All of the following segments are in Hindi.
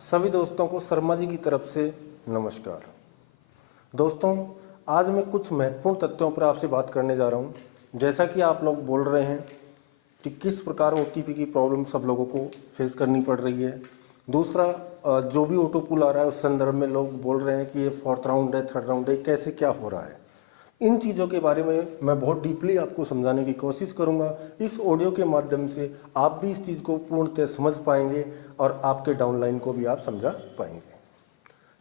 सभी दोस्तों को शर्मा जी की तरफ से नमस्कार। दोस्तों, आज मैं कुछ महत्वपूर्ण तथ्यों पर आपसे बात करने जा रहा हूं। जैसा कि आप लोग बोल रहे हैं कि किस प्रकार ओटीपी की प्रॉब्लम सब लोगों को फेस करनी पड़ रही है। दूसरा, जो भी ऑटो पुल आ रहा है उस संदर्भ में लोग बोल रहे हैं कि ये 4th राउंड है, 3rd राउंड है, कैसे क्या हो रहा है। इन चीज़ों के बारे में मैं बहुत डीपली आपको समझाने की कोशिश करूंगा। इस ऑडियो के माध्यम से आप भी इस चीज़ को पूर्णतः समझ पाएंगे और आपके डाउनलाइन को भी आप समझा पाएंगे।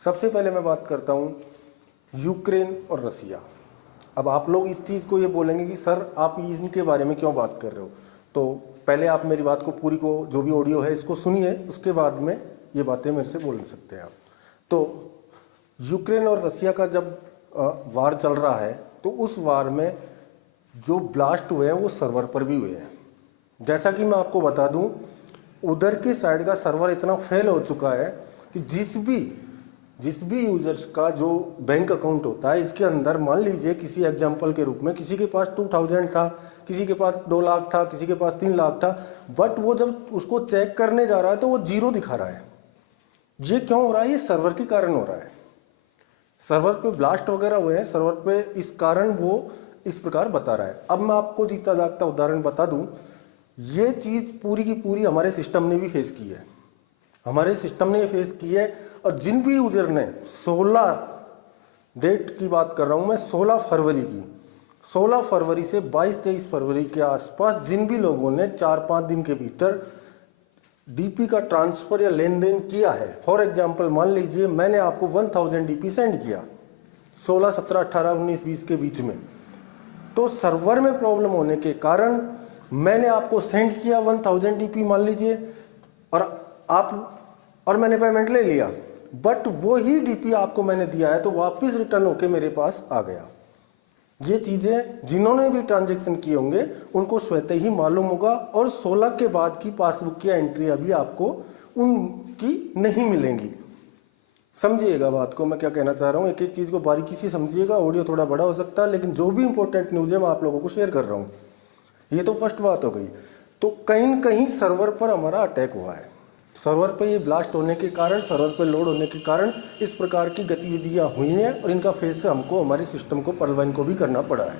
सबसे पहले मैं बात करता हूं यूक्रेन और रसिया। अब आप लोग इस चीज़ को ये बोलेंगे कि सर आप इनके बारे में क्यों बात कर रहे हो। तो पहले आप मेरी बात को पूरी को जो भी ऑडियो है इसको सुनिए, उसके बाद में ये बातें मेरे से बोल सकते हैं आप। तो यूक्रेन और रसिया का जब वार चल रहा है तो उस वार में जो ब्लास्ट हुए हैं वो सर्वर पर भी हुए हैं। जैसा कि मैं आपको बता दूं, उधर के साइड का सर्वर इतना फेल हो चुका है कि जिस भी यूजर्स का जो बैंक अकाउंट होता है, इसके अंदर मान लीजिए किसी एग्जांपल के रूप में किसी के पास 2000 था, किसी के पास 2 लाख था, किसी के पास 3 लाख था, बट वो जब उसको चेक करने जा रहा है तो वो 0 दिखा रहा है। ये क्यों हो रहा है? ये सर्वर के कारण हो रहा है। सर्वर पे ब्लास्ट वगैरह हुए हैं सर्वर पे, इस कारण वो इस प्रकार बता रहा है। अब मैं आपको जीता जागता उदाहरण बता दूं, ये चीज़ पूरी की पूरी हमारे सिस्टम ने भी फेस की है। हमारे सिस्टम ने ये फेस की है और जिन भी यूजर ने 16 डेट की बात कर रहा हूं मैं, 16 फरवरी की, 16 फरवरी से 22-23 फरवरी के आसपास जिन भी लोगों ने 4-5 दिन के भीतर डीपी का ट्रांसफर या लेन देन किया है, फॉर एग्जांपल मान लीजिए मैंने आपको 1000 डीपी सेंड किया 16, 17, 18, 19, 20 के बीच में, तो सर्वर में प्रॉब्लम होने के कारण मैंने आपको सेंड किया 1000 डीपी मान लीजिए, और मैंने पेमेंट ले लिया, बट वो ही डीपी आपको मैंने दिया है तो वापस रिटर्न होके मेरे पास आ गया। ये चीज़ें जिन्होंने भी ट्रांजैक्शन किए होंगे उनको स्वतः ही मालूम होगा, और 16 के बाद की पासबुक की एंट्री अभी आपको उनकी नहीं मिलेंगी। समझिएगा बात को, मैं क्या कहना चाह रहा हूँ, एक एक चीज़ को बारीकी से समझिएगा। ऑडियो थोड़ा बड़ा हो सकता है, लेकिन जो भी इंपॉर्टेंट न्यूज़ है मैं आप लोगों को शेयर कर रहा हूँ। ये तो फर्स्ट बात हो गई। तो कहीं न कहीं सर्वर पर हमारा अटैक हुआ है। सर्वर पे ये ब्लास्ट होने के कारण, सर्वर पे लोड होने के कारण इस प्रकार की गतिविधियां हुई हैं और इनका फेस हमको, हमारे सिस्टम को, पर्लवाइन को भी करना पड़ा है।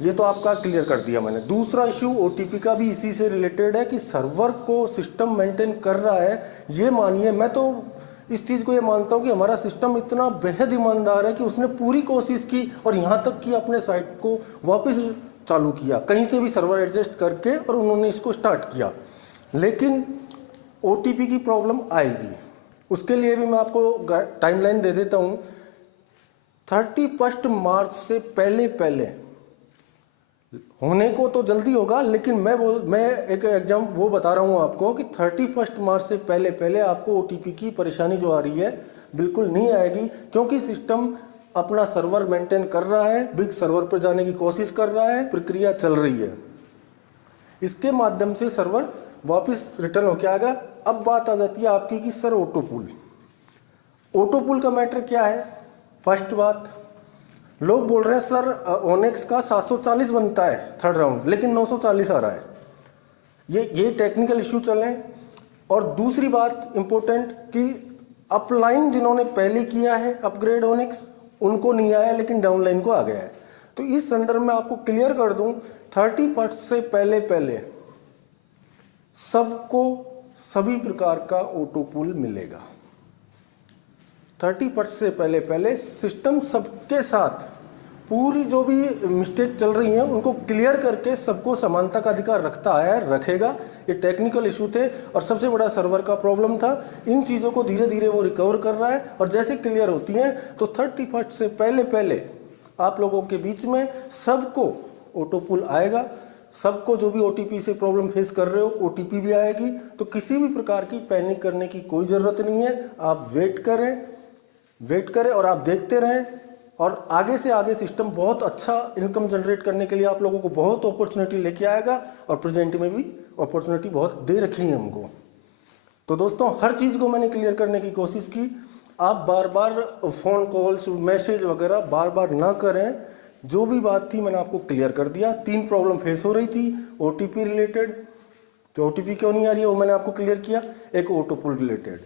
ये तो आपका क्लियर कर दिया मैंने। दूसरा इश्यू ओटीपी का भी इसी से रिलेटेड है कि सर्वर को सिस्टम मेंटेन कर रहा है। ये मानिए, मैं तो इस चीज़ को ये मानता हूँ कि हमारा सिस्टम इतना बेहद ईमानदार है कि उसने पूरी कोशिश की और यहाँ तक कि अपने साइट को वापस चालू किया, कहीं से भी सर्वर एडजस्ट करके, और उन्होंने इसको स्टार्ट किया। लेकिन ओटीपी की प्रॉब्लम आएगी, उसके लिए भी मैं आपको टाइमलाइन दे देता हूं। 31 मार्च से पहले होने को तो जल्दी होगा, लेकिन मैं एक एग्जाम वो बता रहा हूं आपको कि 31 मार्च से पहले आपको ओटीपी की परेशानी जो आ रही है बिल्कुल नहीं आएगी, क्योंकि सिस्टम अपना सर्वर मेंटेन कर रहा है, बिग सर्वर पर जाने की कोशिश कर रहा है, प्रक्रिया चल रही है, इसके माध्यम से सर्वर वापस रिटर्न होके आएगा। अब बात आ जाती है आपकी कि सर ऑटो पुल का मैटर क्या है। फर्स्ट बात, लोग बोल रहे हैं सर ओनेक्स का 740 बनता है 3rd राउंड, लेकिन 940 आ रहा है। ये टेक्निकल इश्यू चल रहे हैं। और दूसरी बात इंपॉर्टेंट कि अपलाइन जिन्होंने पहले किया है अपग्रेड ओनेक्स, उनको नहीं आया, लेकिन डाउनलाइन को आ गया है। तो इस संदर्भ में आपको क्लियर कर दूं, 31 से पहले सबको सभी प्रकार का ऑटो पुल मिलेगा। 31 से पहले सिस्टम सबके साथ पूरी जो भी मिस्टेक चल रही हैं उनको क्लियर करके सबको समानता का अधिकार रखता है, रखेगा। ये टेक्निकल इशू थे और सबसे बड़ा सर्वर का प्रॉब्लम था। इन चीज़ों को धीरे धीरे वो रिकवर कर रहा है, और जैसे क्लियर होती हैं तो 31 से पहले आप लोगों के बीच में सबको ऑटो पुल आएगा। सबको जो भी ओटीपी से प्रॉब्लम फेस कर रहे हो ओटीपी भी आएगी। तो किसी भी प्रकार की पैनिक करने की कोई ज़रूरत नहीं है। आप वेट करें और आप देखते रहें, और आगे से आगे सिस्टम बहुत अच्छा इनकम जनरेट करने के लिए आप लोगों को बहुत अपॉर्चुनिटी लेके आएगा, और प्रेजेंट में भी अपॉर्चुनिटी बहुत दे रखी है हमको। तो दोस्तों, हर चीज़ को मैंने क्लियर करने की कोशिश की। आप बार बार फ़ोन कॉल्स, मैसेज वगैरह बार बार ना करें। जो भी बात थी मैंने आपको क्लियर कर दिया। 3 प्रॉब्लम फेस हो रही थी ओटीपी रिलेटेड, तो ओटीपी क्यों नहीं आ रही है वो मैंने आपको क्लियर किया। एक ऑटो पुल रिलेटेड,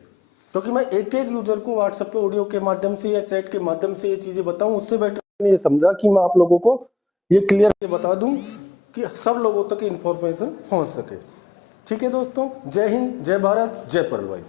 क्योंकि मैं एक एक यूजर को व्हाट्सएप पे ऑडियो के माध्यम से या चैट के माध्यम से ये चीजें बताऊं, उससे बेटर मैंने ये समझा कि मैं आप लोगों को ये क्लियर बता दूं कि सब लोगों तक इन्फॉर्मेशन पहुंच सके। ठीक है दोस्तों, जय हिंद, जय भारत, जय परल भाई।